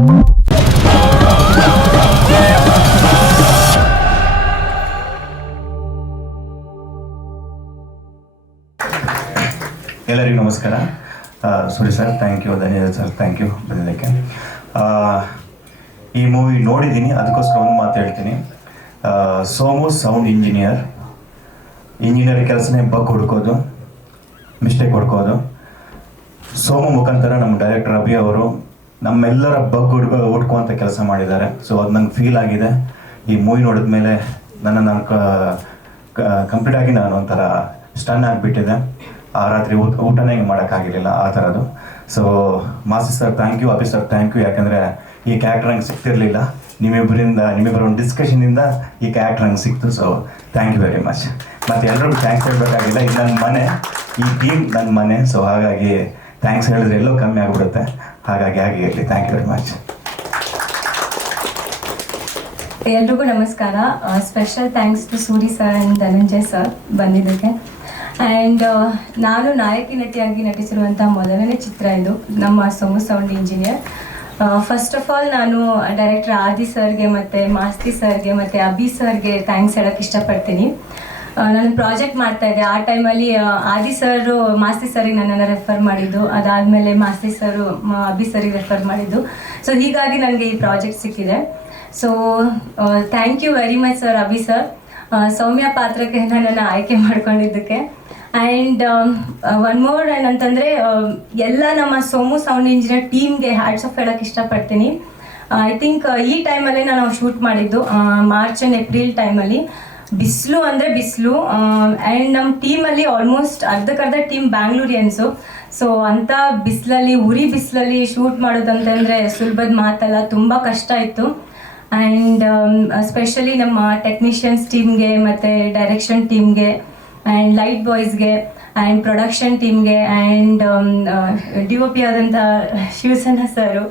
ಎಲ್ಲರಿಗೂ ನಮಸ್ಕಾರ. Suri sir thank you, ಧನ್ಯವಾದ ಸರ್ ಥ್ಯಾಂಕ್ ಯು ಬಂದಿದ್ದಕ್ಕೆ. ಈ ಮೂವಿ ನೋಡಿದ್ದೀನಿ, ಅದಕ್ಕೋಸ್ಕರ ಒಂದು ಮಾತು ಹೇಳ್ತೀನಿ. ಸೋಮು ಸೌಂಡ್ ಇಂಜಿನಿಯರ್ ಕೆಲಸನೇ ಬಗ್ ಹುಡ್ಕೋದು, ಮಿಸ್ಟೇಕ್ ಹುಡ್ಕೋದು. ಸೋಮು ಮುಖಾಂತರ ನಮ್ಮ ಡೈರೆಕ್ಟರ್ ಅಭಿ ಅವರು ನಮ್ಮೆಲ್ಲರ ಬಗ್ ಹುಡ್ಕುವಂಥ ಕೆಲಸ ಮಾಡಿದ್ದಾರೆ. ಸೊ ಅದು ನಂಗೆ ಫೀಲ್ ಆಗಿದೆ. ಈ ಮೂವಿ ನೋಡಿದ ಮೇಲೆ ನಾನು ಕಂಪ್ಲೀಟಾಗಿ ನಾನು ಒಂಥರ ಸ್ಟನ್ ಆಗಿಬಿಟ್ಟಿದೆ. ಆ ರಾತ್ರಿ ಊಟನೇ ಮಾಡೋಕ್ಕಾಗಿರಲಿಲ್ಲ ಆ ಥರದ್ದು. So Masi sir thank you, Abhi sir thank you. ಯಾಕಂದರೆ ಈ ಕ್ಯಾರೆಕ್ಟರ್ ನಂಗೆ ಸಿಗ್ತಿರಲಿಲ್ಲ. ನಿಮ್ಮಿಬ್ಬರ ಒಂದು ಡಿಸ್ಕಷನಿಂದ ಈ ಕ್ಯಾರೆಕ್ಟರ್ ನಂಗೆ ಸಿಕ್ತು. So thank you very much. ಮತ್ತು ಎಲ್ಲರಿಗೂ ಥ್ಯಾಂಕ್ಸ್ ಹೇಳಬೇಕಾಗಿಲ್ಲ. ಇದು ನನ್ನ ಮನೆ, ಈ ಟೀಮ್ ನನ್ನ ಮನೆ. ಸೊ ಹಾಗಾಗಿ ಥ್ಯಾಂಕ್ಸ್ ಹೇಳಿದ್ರೆ ಎಲ್ಲೋ ಕಮ್ಮಿ ಆಗಿಬಿಡುತ್ತೆ. ಹಾಗಾಗಿ ಇರಲಿ. Thank you very much. ಎಲ್ರಿಗೂ ನಮಸ್ಕಾರ. Special thanks to Suri sir and Dhananjay sir ಬಂದಿದ್ದಕ್ಕೆ. ಆ್ಯಂಡ್ ನಾನು ನಾಯಕಿ ನಟಿಯಾಗಿ ನಟಿಸಿರುವಂಥ ಮೊದಲನೇ ಚಿತ್ರ ಇದು, ನಮ್ಮ Somu sound engineer. First of all ನಾನು ಡೈರೆಕ್ಟರ್ ಆದಿ ಸರ್ಗೆ ಮತ್ತು ಮಾಸ್ತಿ ಸರ್ಗೆ ಮತ್ತು ಅಭಿ ಸರ್ಗೆ ಥ್ಯಾಂಕ್ಸ್ ಹೇಳೋಕ್ಕೆ ಇಷ್ಟಪಡ್ತೀನಿ. ನಾನು ಪ್ರಾಜೆಕ್ಟ್ ಮಾಡ್ತಾಯಿದ್ದೆ ಆ ಟೈಮಲ್ಲಿ ಆದಿ ಸರು ಮಾಸ್ತಿ ಸರಿಗೆ ನನ್ನನ್ನು ರೆಫರ್ ಮಾಡಿದ್ದು, ಅದಾದಮೇಲೆ ಮಾಸ್ತಿ ಸರು ಅಭಿ ಸರಿಗೆ ರೆಫರ್ ಮಾಡಿದ್ದು. ಸೊ ಹೀಗಾಗಿ ನನಗೆ ಈ ಪ್ರಾಜೆಕ್ಟ್ ಸಿಕ್ಕಿದೆ. So thank you very much sir, Abhi sir, Soumya ಪಾತ್ರಕ್ಕೆ ನನ್ನನ್ನು ಆಯ್ಕೆ ಮಾಡ್ಕೊಂಡಿದ್ದಕ್ಕೆ. ಆ್ಯಂಡ್ ಒನ್ ಮೋರ್ ಏನಂತಂದರೆ ಎಲ್ಲ ನಮ್ಮ ಸೋಮು ಸೌಂಡ್ ಇಂಜಿನಿಯರ್ ಟೀಮ್ಗೆ ಹ್ಯಾಟ್ಸ್ ಆಫ್ ಹೇಳೋಕ್ಕೆ ಇಷ್ಟಪಡ್ತೀನಿ. ಐ ಥಿಂಕ್ ಈ ಟೈಮಲ್ಲೇ ನಾವು ಶೂಟ್ ಮಾಡಿದ್ದು, ಮಾರ್ಚ್ ಆ್ಯಂಡ್ ಏಪ್ರಿಲ್ ಟೈಮಲ್ಲಿ. ಬಿಸಿಲು ಅಂದರೆ ಬಿಸಿಲು. ಆ್ಯಂಡ್ ನಮ್ಮ ಟೀಮಲ್ಲಿ ಆಲ್ಮೋಸ್ಟ್ ಅರ್ಧಕ್ಕರ್ಧ ಟೀಮ್ ಬ್ಯಾಂಗ್ಳೂರಿಯನ್ಸು. ಸೊ ಅಂಥ ಬಿಸಿಲಲ್ಲಿ, ಉರಿ ಬಿಸಿಲಲ್ಲಿ ಶೂಟ್ ಮಾಡೋದಂತಂದರೆ ಸುಲಭದ ಮಾತಲ್ಲ, ತುಂಬ ಕಷ್ಟ ಇತ್ತು. ಆ್ಯಂಡ್ ಸ್ಪೆಷಲಿ ನಮ್ಮ ಟೆಕ್ನಿಷಿಯನ್ಸ್ ಟೀಮ್ಗೆ ಮತ್ತು ಡೈರೆಕ್ಷನ್ ಟೀಮ್ಗೆ ಆ್ಯಂಡ್ ಲೈಟ್ ಬಾಯ್ಸ್ಗೆ ಆ್ಯಂಡ್ ಪ್ರೊಡಕ್ಷನ್ ಟೀಮ್ಗೆ ಆ್ಯಂಡ್ DOP ಆದಂಥ ಶಿವಸೇನಾ ಸರು.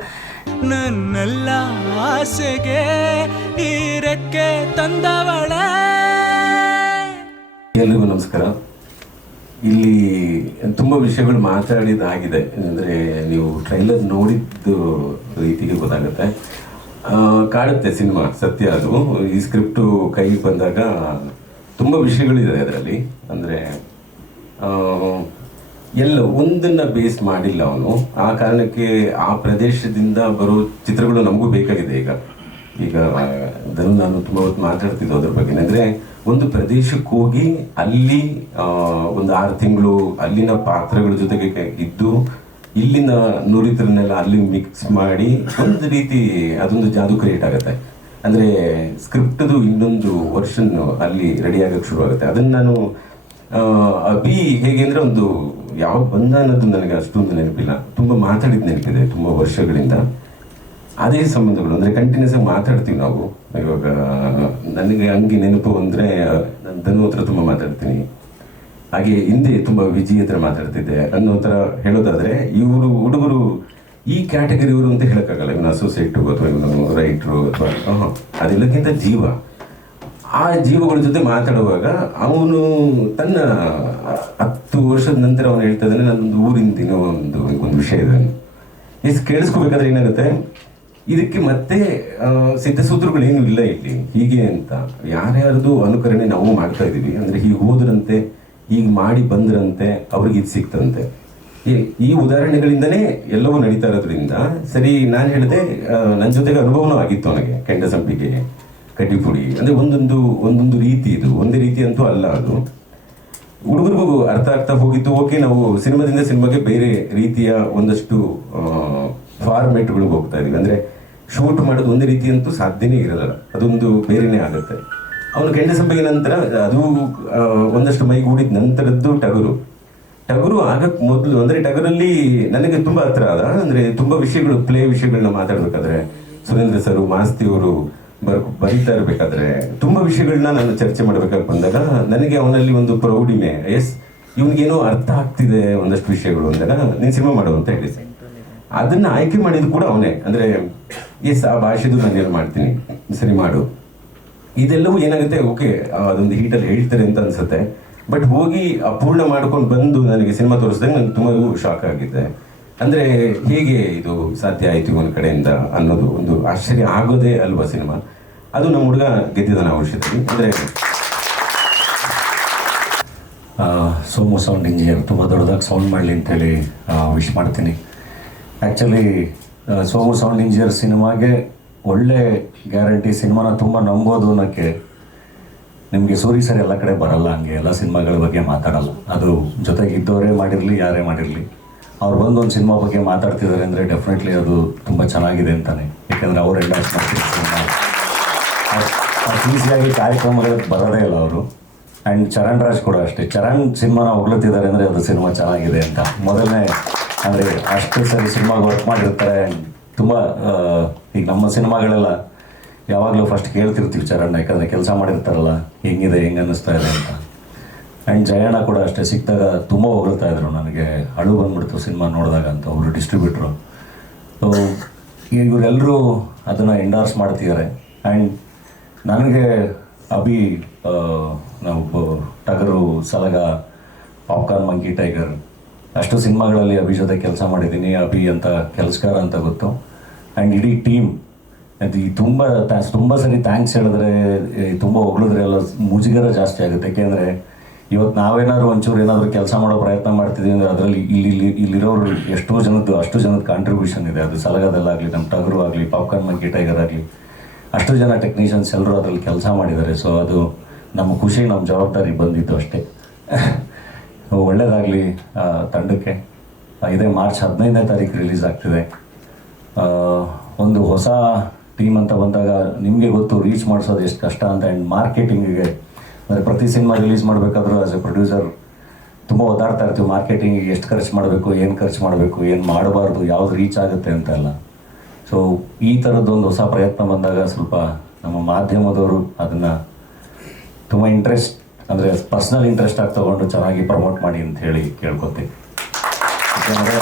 ನನ್ನೆಲ್ಲ ಆಸೆಗೆ ಈರಕ್ಕೆ ತಂದವಳೆ. ಎಲ್ರಿಗೂ ನಮಸ್ಕಾರ. ಇಲ್ಲಿ ತುಂಬ ವಿಷಯಗಳು ಮಾತಾಡಿದಾಗಿದೆ. ಅಂದರೆ ನೀವು ಟ್ರೈಲರ್ ನೋಡಿದ್ದು ರೀತಿಗೆ ಗೊತ್ತಾಗುತ್ತೆ. ಕಾಡುತ್ತೆ ಸಿನಿಮಾ, ಸತ್ಯ ಅದು. ಈ ಸ್ಕ್ರಿಪ್ಟು ಕೈಗೆ ಬಂದಾಗ ತುಂಬ ವಿಷಯಗಳಿದೆ ಅದರಲ್ಲಿ. ಅಂದರೆ ಎಲ್ಲ ಒಂದನ್ನು ಬೇಸ್ ಮಾಡಿಲ್ಲ ಅವನು. ಆ ಕಾರಣಕ್ಕೆ ಆ ಪ್ರದೇಶದಿಂದ ಬರೋ ಚಿತ್ರಗಳು ನಮಗೂ ಬೇಕಾಗಿದೆ. ಈಗ ಅದನ್ನು ನಾನು ತುಂಬ ಹೊತ್ತು ಮಾತಾಡ್ತಿದ್ದೆ ಅದ್ರ ಬಗ್ಗೆ. ಅಂದರೆ ಒಂದು ಪ್ರದೇಶಕ್ಕೆ ಹೋಗಿ ಅಲ್ಲಿ ಒಂದು 6 ತಿಂಗಳು ಅಲ್ಲಿನ ಪಾತ್ರಗಳ ಜೊತೆಗೆ ಇದ್ದು ಇಲ್ಲಿನ ನುರಿತರನ್ನೆಲ್ಲ ಅಲ್ಲಿ ಮಿಕ್ಸ್ ಮಾಡಿ ಒಂದು ರೀತಿ ಅದೊಂದು ಜಾದು ಕ್ರಿಯೇಟ್ ಆಗುತ್ತೆ. ಅಂದರೆ ಸ್ಕ್ರಿಪ್ಟದು ಇನ್ನೊಂದು ವರ್ಷನ್ ಅಲ್ಲಿ ರೆಡಿ ಆಗೋಕ್ಕೆ ಶುರುವಾಗುತ್ತೆ. ಅದನ್ನು ನಾನು ಅಭಿ ಹೇಗೆ ಅಂದರೆ ಒಂದು ಯಾವ ಬಂದ ಅನ್ನೋದು ನನಗೆ ಅಷ್ಟೊಂದು ನೆನಪಿಲ್ಲ. ತುಂಬ ಮಾತಾಡಿದ ನೆನಪಿದೆ ತುಂಬ ವರ್ಷಗಳಿಂದ. ಅದೇ ಸಂಬಂಧಗಳು ಅಂದರೆ ಕಂಟಿನ್ಯೂಸ್ ಆಗಿ ಮಾತಾಡ್ತೀವಿ ನಾವು. ಇವಾಗ ನನಗೆ ಹಂಗೆ ನೆನಪು ಅಂದರೆ ನಾನು ಧನು ಹತ್ರ ತುಂಬ ಮಾತಾಡ್ತೀನಿ. ಹಾಗೆ ಹಿಂದೆ ತುಂಬ ವಿಜಯ್ ಹತ್ರ ಮಾತಾಡ್ತಿದ್ದೆ ಅನ್ನೋ ಥರ ಹೇಳೋದಾದರೆ, ಇವರು ಹುಡುಗರು ಈ ಕ್ಯಾಟಗರಿಯವರು ಅಂತ ಹೇಳೋಕ್ಕಾಗಲ್ಲ. ಇವನು ಅಸೋಸಿಯೇಟು ಅಥವಾ ಇವನು ರೈಟ್ರು ಅಥವಾ ಅದೆಲ್ಲಕ್ಕಿಂತ ಜೀವ. ಆ ಜೀವಗಳ ಜೊತೆ ಮಾತಾಡುವಾಗ ಅವನು ತನ್ನ 10 ವರ್ಷದ ನಂತರ ಅವನು ಹೇಳ್ತಾ ಇದ್ದಾನೆ, ನನ್ನೊಂದು ಊರಿಂದಿನ ಒಂದು ವಿಷಯ ಇದೆ. ಎಷ್ಟು ಕೇಳಿಸ್ಕೋಬೇಕಾದ್ರೆ ಏನಾಗುತ್ತೆ, ಇದಕ್ಕೆ ಮತ್ತೆ ಸಿದ್ಧಸೂತ್ರಗಳೇನು ಇಲ್ಲ ಇಲ್ಲಿ ಹೀಗೆ ಅಂತ. ಯಾರ್ಯಾರ್ದು ಅನುಕರಣೆ ನಾವು ಮಾಡ್ತಾ ಇದ್ದೀವಿ. ಅಂದರೆ ಹೀಗೆ ಹೋದ್ರಂತೆ, ಹೀಗೆ ಮಾಡಿ ಬಂದ್ರಂತೆ, ಅವ್ರಿಗೆ ಇದು ಸಿಕ್ತಂತೆ. ಈ ಉದಾಹರಣೆಗಳಿಂದನೇ ಎಲ್ಲವೂ ನಡೀತಾ ಇರೋದ್ರಿಂದ ಸರಿ. ನಾನು ಹೇಳಿದೆ, ನನ್ನ ಜೊತೆಗೆ ಅನುಭವನೂ ಆಗಿತ್ತು ನನಗೆ. ಕೆಂಡ ಸಂಪಿಗೆ, ಕಡ್ಡಿಪುಡಿ ಅಂದರೆ ಒಂದೊಂದು ರೀತಿ. ಇದು ಒಂದೇ ರೀತಿ ಅಂತೂ ಅಲ್ಲ. ಅದು ಹುಡುಗರಿಗೂ ಅರ್ಥ ಆಗ್ತಾ ಹೋಗಿತ್ತು. ಓಕೆ, ನಾವು ಸಿನಿಮಾದಿಂದ ಸಿನಿಮಾಗೆ ಬೇರೆ ರೀತಿಯ ಒಂದಷ್ಟು ಫಾರ್ಮೆಟ್ಗಳಿಗೆ ಹೋಗ್ತಾ ಇದೀವಿ. ಅಂದರೆ ಶೂಟ್ ಮಾಡೋದು ಒಂದೇ ರೀತಿ ಅಂತೂ ಸಾಧ್ಯನೇ ಇರಲ್ಲ, ಅದೊಂದು ಬೇರೆನೇ ಆಗುತ್ತೆ. ಅವನು ಕೆಂಡ ಸಂಪಿಗೆ ನಂತರ ಅದು ಒಂದಷ್ಟು ಮೈಗೂಡಿದ ನಂತರದ್ದು ಟಗರು ಆಗಕ್ಕೆ ಮೊದಲು. ಅಂದರೆ ಟಗರಲ್ಲಿ ನನಗೆ ತುಂಬ ಹತ್ರ ಆದ. ಅಂದರೆ ತುಂಬ ವಿಷಯಗಳು, ಪ್ಲೇ ವಿಷಯಗಳನ್ನ ಮಾತಾಡಬೇಕಾದ್ರೆ ಸುರೇಂದ್ರ ಸರು, ಮಾಸ್ತಿಯವರು ಬರೀತಾ ಇರಬೇಕಾದ್ರೆ ತುಂಬ ವಿಷಯಗಳನ್ನ ನಾನು ಚರ್ಚೆ ಮಾಡಬೇಕಾಗಿ ಬಂದಾಗ ನನಗೆ ಅವನಲ್ಲಿ ಒಂದು ಪ್ರೌಢಿಮೆ. ಎಸ್, ಇವನಿಗೇನೋ ಅರ್ಥ ಆಗ್ತಿದೆ ಒಂದಷ್ಟು ವಿಷಯಗಳು ಅಂದಾಗ ನೀನು ಸಿನಿಮಾ ಮಾಡು ಅಂತ ಹೇಳಿದೆ. ಅದನ್ನು ಆಯ್ಕೆ ಮಾಡಿದ್ದು ಕೂಡ ಅವನೇ. ಅಂದರೆ ಎಸ್, ಆ ಭಾಷೆದು ನಾನೇನು ಮಾಡ್ತೀನಿ, ಸರಿ ಮಾಡು. ಇದೆಲ್ಲವೂ ಏನಾಗುತ್ತೆ, ಓಕೆ ಅದೊಂದು ಹೀಟಲ್ಲಿ ಹೇಳ್ತಾರೆ ಅಂತ ಅನ್ಸುತ್ತೆ. ಬಟ್ ಹೋಗಿ ಅಪೂರ್ಣ ಮಾಡ್ಕೊಂಡು ಬಂದು ನನಗೆ ಸಿನಿಮಾ ತೋರಿಸಿದಾಗ ನನಗೆ ತುಂಬ ಶಾಕ್ ಆಗಿದೆ. ಅಂದರೆ ಹೇಗೆ ಇದು ಸಾಧ್ಯ ಆಯಿತು ಒಂದು ಕಡೆಯಿಂದ ಅನ್ನೋದು ಒಂದು ಆಶ್ಚರ್ಯ ಆಗೋದೇ ಅಲ್ವಾ ಸಿನಿಮಾ. ಅದು ನಮ್ಮ ಹುಡುಗ ಗೆದ್ದಿದ್ದಾನೆ ಔಷಧಿ. ಅಂದರೆ ಸೋಮು ಸೌಂಡ್ ಇಂಜಿನಿಯರ್ ತುಂಬ ದೊಡ್ಡದಾಗಿ ಸೌಂಡ್ ಮಾಡಲಿ ಅಂತೇಳಿ ವಿಶ್ ಮಾಡ್ತೀನಿ. ಆ್ಯಕ್ಚುಲಿ ಸೋಮು ಸೌಂಡ್ ಇಂಜಿನಿಯರ್ ಸಿನಿಮಾಗೆ ಒಳ್ಳೆ ಗ್ಯಾರಂಟಿ, ಸಿನಿಮಾನ ತುಂಬ ನಂಬೋದು ಅನ್ನೋಕ್ಕೆ ನಿಮಗೆ ಸೂರಿ ಸರ್ ಎಲ್ಲ ಕಡೆ ಬರಲ್ಲ, ಹಂಗೆ ಎಲ್ಲ ಸಿನಿಮಾಗಳ ಬಗ್ಗೆ ಮಾತಾಡಲ್ಲ. ಅದು ಜೊತೆಗೆ ಇದ್ದವರೇ ಮಾಡಿರಲಿ ಯಾರೇ ಮಾಡಿರಲಿ, ಅವ್ರು ಬಂದು ಒಂದು ಸಿನಿಮಾ ಬಗ್ಗೆ ಮಾತಾಡ್ತಿದ್ದಾರೆ ಅಂದರೆ ಡೆಫಿನೆಟ್ಲಿ ಅದು ತುಂಬ ಚೆನ್ನಾಗಿದೆ ಅಂತಾನೆ. ಯಾಕೆಂದರೆ ಅವ್ರು ಎಂಡಾಸ್ ಮಾಡ್ತಿರೋ ಸಿನಿಮಾ ಈಸಿಯಾಗಿ ಕಾರ್ಯಕ್ರಮಗಳಿಗೆ ಬರೋದೇ ಇಲ್ಲ ಅವರು. ಆ್ಯಂಡ್ ಚರಣ್ ರಾಜ್ ಕೂಡ ಅಷ್ಟೇ, ಚರಣ್ ಸಿನಿಮಾನ ಹೊಗಳುತ್ತಿದ್ದಾರೆ ಅಂದರೆ ಅದು ಸಿನಿಮಾ ಚೆನ್ನಾಗಿದೆ ಅಂತ. ಮೊದಲನೇ ಅಂದರೆ ಅಷ್ಟು ಸರಿ ಸಿನಿಮಾಗೆ ವರ್ಕ್ ಮಾಡಿರ್ತಾರೆ. ತುಂಬ ಈಗ ನಮ್ಮ ಸಿನಿಮಾಗಳೆಲ್ಲ ಯಾವಾಗಲೂ ಫಸ್ಟ್ ಕೇಳ್ತಿರ್ತೀವಿ ಚರಣ್, ಯಾಕಂದರೆ ಕೆಲಸ ಮಾಡಿರ್ತಾರಲ್ಲ ಹೆಂಗಿದೆ, ಹೆಂಗೆ ಅನ್ನಿಸ್ತಾ ಇದೆ ಅಂತ. ಆ್ಯಂಡ್ ಜಯಣ್ಣ ಕೂಡ ಅಷ್ಟೇ, ಸಿಕ್ಕಿದಾಗ ತುಂಬ ಹೊಗಳ್ತಾ ಇದ್ರು, ನನಗೆ ಅಳು ಬಂದ್ಬಿಡ್ತು ಸಿನಿಮಾ ನೋಡಿದಾಗ ಅಂತ ಅವರು ಡಿಸ್ಟ್ರಿಬ್ಯೂಟ್ರು. ಸೊ ಇವರೆಲ್ಲರೂ ಅದನ್ನು ಎಂಡಾರ್ಸ್ ಮಾಡ್ತಿದ್ದಾರೆ. ಆ್ಯಂಡ್ ನನಗೆ ಅಭಿ, ನಾವು ಟಗರು, ಸಲಗ, ಪಾಪ್ಕಾರ್ನ್ ಮಂಕಿ ಟೈಗರ್ ಅಷ್ಟು ಸಿನಿಮಾಗಳಲ್ಲಿ ಅಭಿ ಜೊತೆ ಕೆಲಸ ಮಾಡಿದ್ದೀನಿ. ಅಭಿ ಅಂತ ಕೆಲಸಗಾರ ಅಂತ ಗೊತ್ತು. ಆ್ಯಂಡ್ ಇಡೀ ಟೀಮ್ ಅದು ತುಂಬ ಸರಿ ಥ್ಯಾಂಕ್ಸ್ ಹೇಳಿದ್ರೆ, ತುಂಬ ಹೊಗಳಿದ್ರೆ ಎಲ್ಲ ಮುಜುಗರ ಜಾಸ್ತಿ ಆಗುತ್ತೆ. ಏಕೆಂದರೆ ಇವತ್ತು ನಾವೇನಾದ್ರು ಒಂಚೂರು ಏನಾದರೂ ಕೆಲಸ ಮಾಡೋ ಪ್ರಯತ್ನ ಮಾಡ್ತಿದ್ದೀವಿ ಅಂದರೆ ಅದರಲ್ಲಿ ಇಲ್ಲಿರೋರು ಅಷ್ಟು ಜನದ ಕಾಂಟ್ರಿಬ್ಯೂಷನ್ ಇದೆ. ಅದು ಸಲಗದಲ್ಲಾಗಲಿ, ನಮ್ಮ ಟಗರು ಆಗಲಿ, ಪಾಪ್ಕಾರ್ನ್ ಮಂಕಿ ಟೈಗರ್ ಆಗಲಿ, ಅಷ್ಟು ಜನ ಟೆಕ್ನಿಷಿಯನ್ಸ್ ಎಲ್ಲರೂ ಅದರಲ್ಲಿ ಕೆಲಸ ಮಾಡಿದ್ದಾರೆ. ಸೊ ಅದು ನಮ್ಮ ಖುಷಿ, ನಮ್ಮ ಜವಾಬ್ದಾರಿ ಬಂದಿತ್ತು ಅಷ್ಟೇ. ಒಳ್ಳೆಯದಾಗಲಿ ತಂಡಕ್ಕೆ. ಇದೇ ಮಾರ್ಚ್ 15ನೇ ತಾರೀಕು ರಿಲೀಸ್ ಆಗ್ತಿದೆ. ಒಂದು ಹೊಸ ಟೀಮ್ ಅಂತ ಬಂದಾಗ ನಿಮಗೆ ಗೊತ್ತು ರೀಚ್ ಮಾಡಿಸೋದು ಎಷ್ಟು ಕಷ್ಟ ಅಂತ. ಆ್ಯಂಡ್ ಮಾರ್ಕೆಟಿಂಗಿಗೆ ಅಂದರೆ ಪ್ರತಿ ಸಿನಿಮಾ ರಿಲೀಸ್ ಮಾಡಬೇಕಾದ್ರೂ ಆ್ಯಸ್ ಎ ಪ್ರೊಡ್ಯೂಸರ್ ತುಂಬ ಓದಾಡ್ತಾ ಇರ್ತೀವಿ. ಮಾರ್ಕೆಟಿಂಗಿಗೆ ಎಷ್ಟು ಖರ್ಚು ಮಾಡಬೇಕು, ಏನು ಖರ್ಚು ಮಾಡಬೇಕು, ಏನು ಮಾಡಬಾರ್ದು, ಯಾವ್ದು ರೀಚ್ ಆಗುತ್ತೆ ಅಂತೆಲ್ಲ. ಸೊ ಈ ಥರದ್ದೊಂದು ಹೊಸ ಪ್ರಯತ್ನ ಬಂದಾಗ ಸ್ವಲ್ಪ ನಮ್ಮ ಮಾಧ್ಯಮದವರು ಅದನ್ನು ತುಂಬ ಇಂಟ್ರೆಸ್ಟ್, ಅಂದರೆ ಪರ್ಸ್ನಲ್ ಇಂಟ್ರೆಸ್ಟ್ ಆಗಿ ತೊಗೊಂಡು ಚೆನ್ನಾಗಿ ಪ್ರಮೋಟ್ ಮಾಡಿ ಅಂತ ಹೇಳಿ ಕೇಳ್ಕೊತೀನಿ. ಯಾಕೆಂದರೆ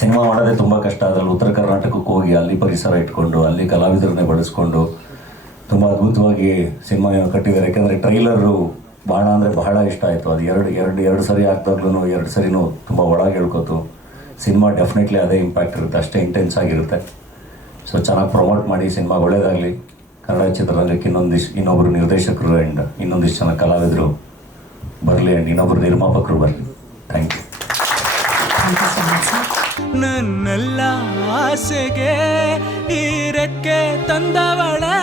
ಸಿನಿಮಾ ಮಾಡೋದೇ ತುಂಬ ಕಷ್ಟ. ಅದರಲ್ಲಿ ಉತ್ತರ ಕರ್ನಾಟಕಕ್ಕೆ ಹೋಗಿ ಅಲ್ಲಿ ಪರಿಸರ ಇಟ್ಕೊಂಡು ಅಲ್ಲಿ ಕಲಾವಿದರನ್ನೇ ಬಳಸ್ಕೊಂಡು ತುಂಬ ಅದ್ಭುತವಾಗಿ ಸಿನಿಮಾ ಕಟ್ಟಿದ್ದಾರೆ. ಯಾಕೆಂದರೆ ಟ್ರೈಲರು ಭಾಳ ಅಂದರೆ ಬಹಳ ಇಷ್ಟ ಆಯಿತು. ಅದು ಎರಡು ಸರಿ ಆಗ್ದಾಗ್ಲೂ 2 ಸರಿನೂ ತುಂಬ ಒಳಗೆ ಹೇಳ್ಕೊತು. ಸಿನಿಮಾ ಡೆಫಿನೆಟ್ಲಿ ಅದೇ ಇಂಪ್ಯಾಕ್ಟ್ ಇರುತ್ತೆ, ಅಷ್ಟೇ ಇಂಟೆನ್ಸ್ ಆಗಿರುತ್ತೆ. ಸೊ ಚೆನ್ನಾಗಿ ಪ್ರಮೋಟ್ ಮಾಡಿ, ಸಿನಿಮಾ ಒಳ್ಳೆಯದಾಗಲಿ. ಕನ್ನಡ ಚಿತ್ರರಂಗಕ್ಕೆ ಇನ್ನೊಬ್ಬರು ನಿರ್ದೇಶಕರು ಆ್ಯಂಡ್ ಇನ್ನೊಂದಿಷ್ಟು ಜನ ಕಲಾವಿದರು ಬರಲಿ, ಆ್ಯಂಡ್ ಇನ್ನೊಬ್ಬರು ನಿರ್ಮಾಪಕರು ಬರಲಿ. Thank you. ನನ್ನೆಲ್ಲ ಆಸೆಗೆ ಈ ರೆಕ್ಕೆ ತಂದವಳೆ